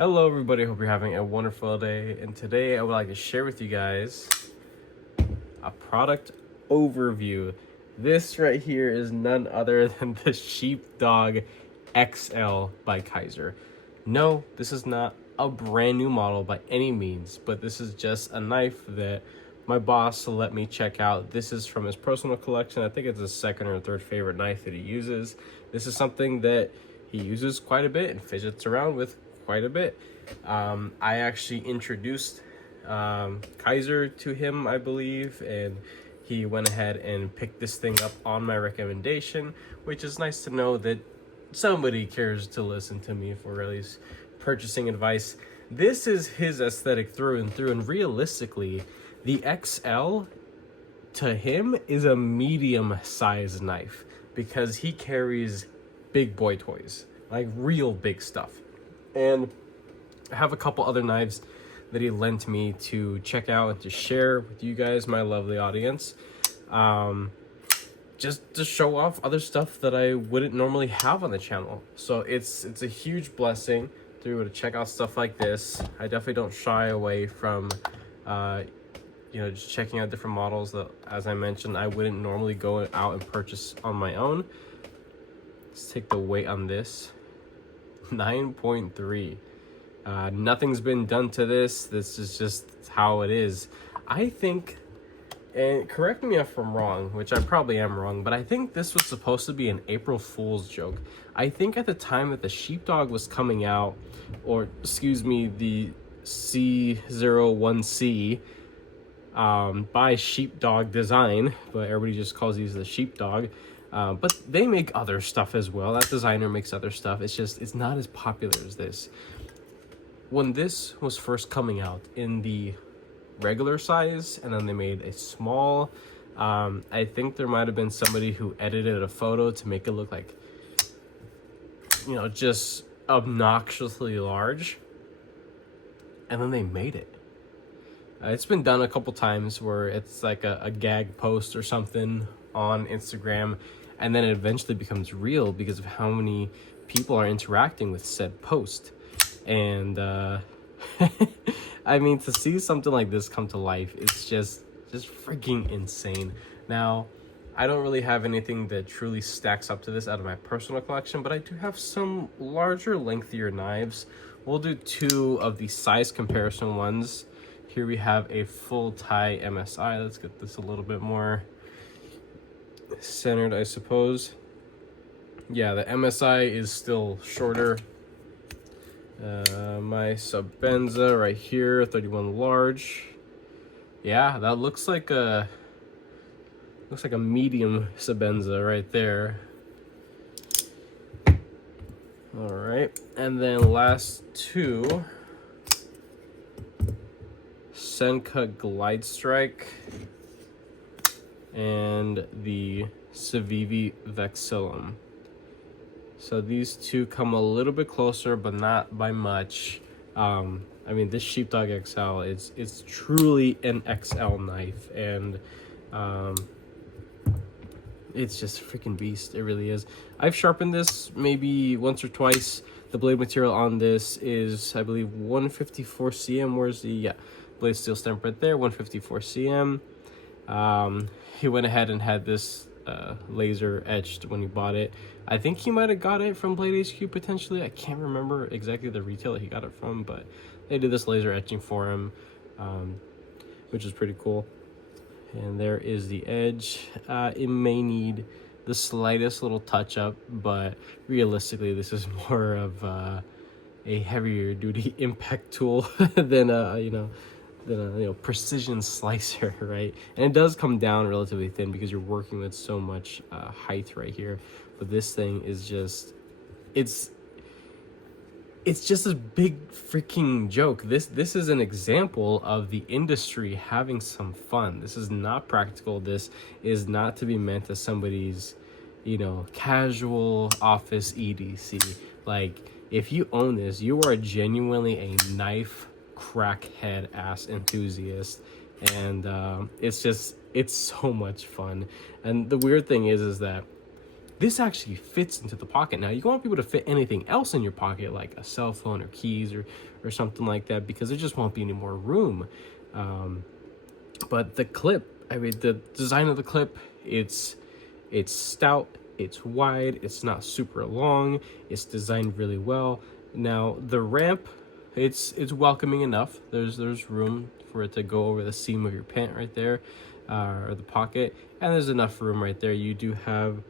Hello everybody, hope you're having a wonderful day, and today I would like to share with you guys a product overview. This right here is none other than the Sheepdog XL by Kizer. No, this is not a brand new model by any means, but this is just a knife that my boss let me check out. This is from his personal collection. I think it's his second or third favorite knife that he uses. This is something that he uses quite a bit and fidgets around with quite a bit. I actually introduced Kizer to him, I believe, and he went ahead and picked this thing up on my recommendation, which is nice to know that somebody cares to listen to me for at least purchasing advice. This is his aesthetic through and through, and realistically, the XL to him is a medium sized knife because he carries big boy toys, like real big stuff. And I have a couple other knives that he lent me to check out and to share with you guys, my lovely audience. Just to show off other stuff that I wouldn't normally have on the channel. So it's a huge blessing to be able to check out stuff like this. I definitely don't shy away from just checking out different models that, as I mentioned, I wouldn't normally go out and purchase on my own. Let's take the weight on this. 9.3. Nothing's been done to this. This is just how it is. I think, and correct me if I'm wrong, which I probably am wrong, but I think this was supposed to be an April Fool's joke. I think at the time that the Sheepdog was coming out, or excuse me, the C01C by Sheepdog Design, but everybody just calls these the Sheepdog. But they make other stuff as well. That designer makes other stuff. It's not as popular as this. When this was first coming out in the regular size, and then they made a small, I think there might have been somebody who edited a photo to make it look like, just obnoxiously large. And then they made it. It's been done a couple times where it's like a gag post or something on Instagram, and then it eventually becomes real because of how many people are interacting with said post. And I mean, to see something like this come to life, it's just freaking insane. Now, I don't really have anything that truly stacks up to this out of my personal collection, but I do have some larger, lengthier knives. We'll do two of the size comparison ones. Here we have a full tie MSI. Let's get this a little bit more centered, I suppose. Yeah, the MSI is still shorter. My Sabenza right here, 31 large. Yeah, that looks like a medium Sabenza right there. All right, and then last two, Senka Glide Strike and the Civivi Vexillum. So these two come a little bit closer, but not by much. I mean, this Sheepdog XL, it's truly an XL knife, and it's just a freaking beast. It really is. I've sharpened this maybe once or twice. The blade material on this is, I believe, 154 cm. Where's the blade steel stamp right there? 154 cm. He went ahead and had this laser etched when he bought it. I think he might have got it from Blade HQ potentially. I can't remember exactly the retail that he got it from, but they did this laser etching for him, which is pretty cool. And there is the edge. It may need the slightest little touch up, but realistically this is more of a heavier duty impact tool than a precision slicer, right? And it does come down relatively thin because you're working with so much height right here. But this thing is just, it's just a big freaking joke. This is an example of the industry having some fun. This is not practical. This is not to be meant as somebody's, casual office EDC. Like, if you own this, you are genuinely a knife crackhead ass enthusiast, and it's so much fun. And the weird thing is that this actually fits into the pocket. Now, you want people to fit anything else in your pocket, like a cell phone or keys or something like that, because there just won't be any more room. But the clip, I mean, the design of the clip, it's stout, it's wide, it's not super long, it's designed really well. Now, the ramp, it's welcoming enough. There's room for it to go over the seam of your pant right there, or the pocket, and there's enough room right there. You do have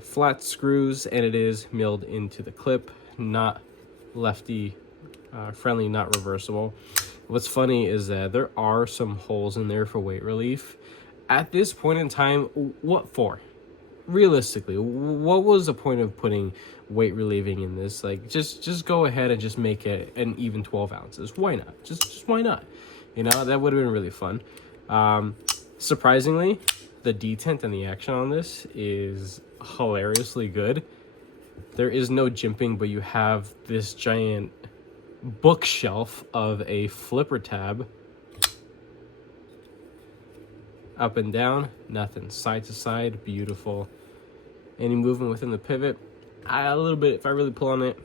flat screws, and it is milled into the clip, not lefty friendly, not reversible. What's funny is that there are some holes in there for weight relief. At this point in time, what for? Realistically, what was the point of putting weight relieving in this? Like, just go ahead and just make it an even 12 ounces. Why not? Just why not? You know, that would have been really fun. Surprisingly, the detent and the action on this is hilariously good. There is no jimping, but you have this giant bookshelf of a flipper tab. Up and down, nothing. Side to side, beautiful. Any movement within the pivot, a little bit, if I really pull on it.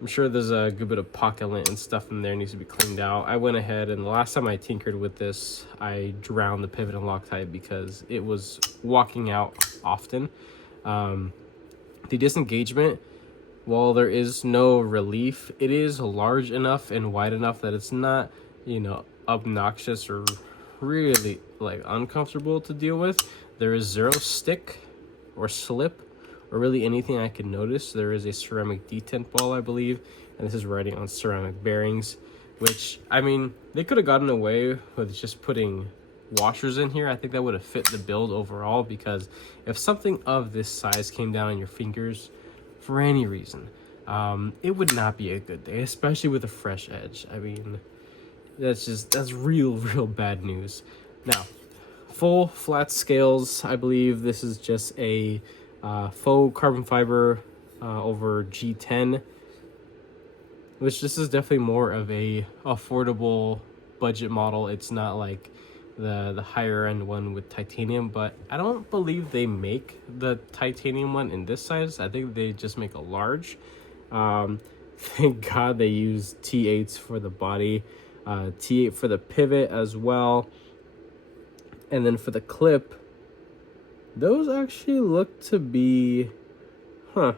I'm sure there's a good bit of pocket lint and stuff in there, needs to be cleaned out. I went ahead, and the last time I tinkered with this, I drowned the pivot in Loctite because it was walking out often. The disengagement, while there is no relief, it is large enough and wide enough that it's not, you know, obnoxious or really like uncomfortable to deal with. There is zero stick or slip or really anything I can notice. There is a ceramic detent ball, I believe, and this is riding on ceramic bearings, which, I mean, they could have gotten away with just putting washers in here. I think that would have fit the build overall, because if something of this size came down on your fingers for any reason, it would not be a good day, especially with a fresh edge. I mean, that's real bad news. Now, full flat scales, I believe this is just a faux carbon fiber over G10, which this is definitely more of a affordable budget model. It's not like the higher end one with titanium, but I don't believe they make the titanium one in this size. I think they just make a large. Thank God they use T8s for the body, T8 for the pivot as well, and then for the clip, those actually look to be, I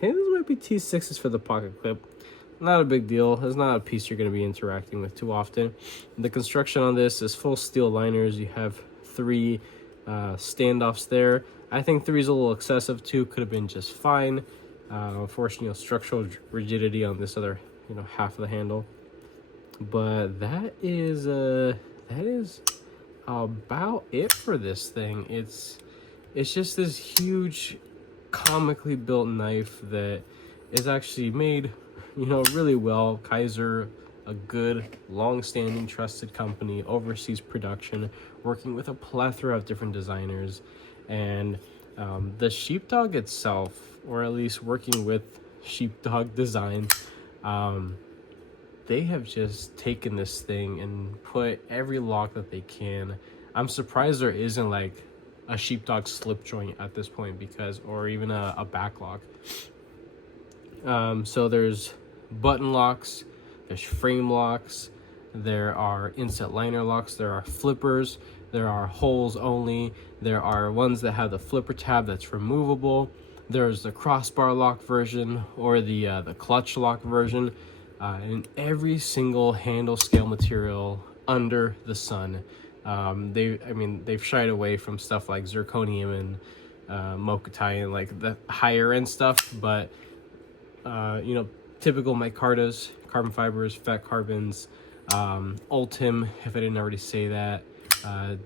think those might be T6s for the pocket clip. Not a big deal. It's not a piece you're going to be interacting with too often. The construction on this is full steel liners. You have 3 standoffs there. I think 3 is a little excessive. 2 could have been just fine. Unfortunately, structural rigidity on this other, half of the handle. But that is about it for this thing. It's just this huge, comically built knife that is actually made, really well. Kizer, a good, long-standing, trusted company, overseas production, working with a plethora of different designers. And the Sheepdog itself, or at least working with Sheepdog Design, they have just taken this thing and put every lock that they can. I'm surprised there isn't like a Sheepdog slip joint at this point, or even a back lock. So there's button locks, there's frame locks, there are inset liner locks, there are flippers, there are holes only, there are ones that have the flipper tab that's removable, there's the crossbar lock version or the clutch lock version, and every single handle scale material under the sun. They've shied away from stuff like zirconium and Mokutai and like the higher end stuff, but typical micartas, carbon fibers, fat carbons, Ultim, if I didn't already say that,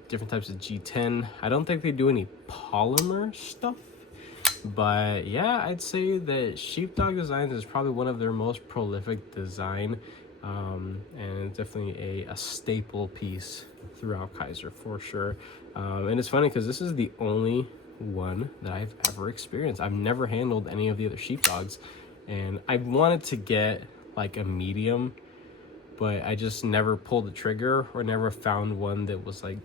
different types of G10. I don't think they do any polymer stuff, but yeah, I'd say that Sheepdog Designs is probably one of their most prolific design, and definitely a staple piece throughout Kizer for sure. And it's funny because this is the only one that I've ever experienced. I've never handled any of the other Sheepdogs, and I wanted to get like a medium, but I just never pulled the trigger or never found one that was like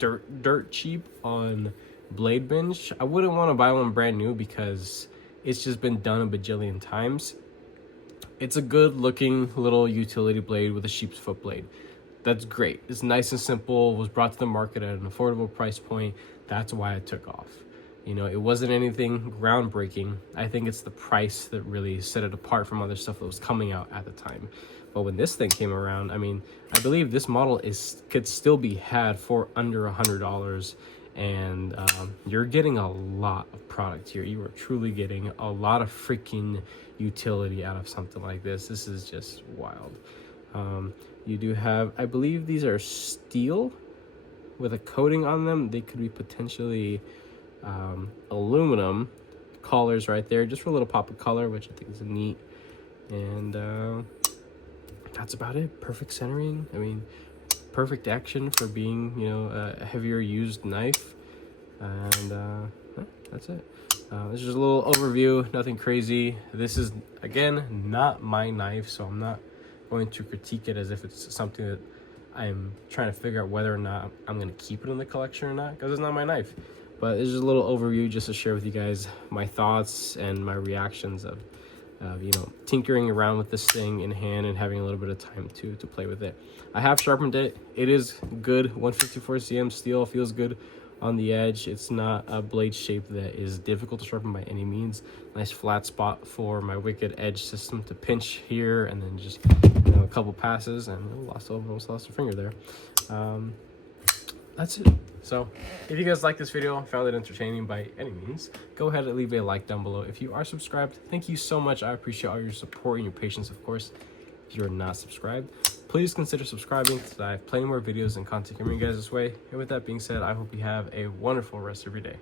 dirt cheap on Blade Bench. I wouldn't want to buy one brand new because it's just been done a bajillion times. It's a good looking little utility blade with a sheep's foot blade. That's great. It's nice and simple, was brought to the market at an affordable price point. That's why I took off. You know, it wasn't anything groundbreaking. I think it's the price that really set it apart from other stuff that was coming out at the time. But when this thing came around, I mean, I believe this model could still be had for under $100, and you're getting a lot of product here. You are truly getting a lot of freaking utility out of something like this. This is just wild. You do have, I believe these are steel with a coating on them. They could be potentially aluminum collars right there, just for a little pop of color, which I think is neat. And that's about it. Perfect centering. I mean, perfect action for being, you know, a heavier used knife. And that's it. This is just a little overview, nothing crazy. This is, again, not my knife, so I'm not going to critique it as if it's something that I'm trying to figure out whether or not I'm going to keep it in the collection or not, because it's not my knife. But it's just a little overview just to share with you guys my thoughts and my reactions of you know, tinkering around with this thing in hand and having a little bit of time to play with it. I have sharpened it. It is good. 154 cm steel, feels good on the edge. It's not a blade shape that is difficult to sharpen by any means. Nice flat spot for my wicked edge system to pinch here, and then just, you know, a couple passes, and almost lost a finger there. That's it. So if you guys like this video, found it entertaining by any means, go ahead and leave a like down below. If you are subscribed, thank you so much. I appreciate all your support and your patience, of course. If you're not subscribed, please consider subscribing, because I have plenty more videos and content coming you guys this way. And with that being said, I hope you have a wonderful rest of your day.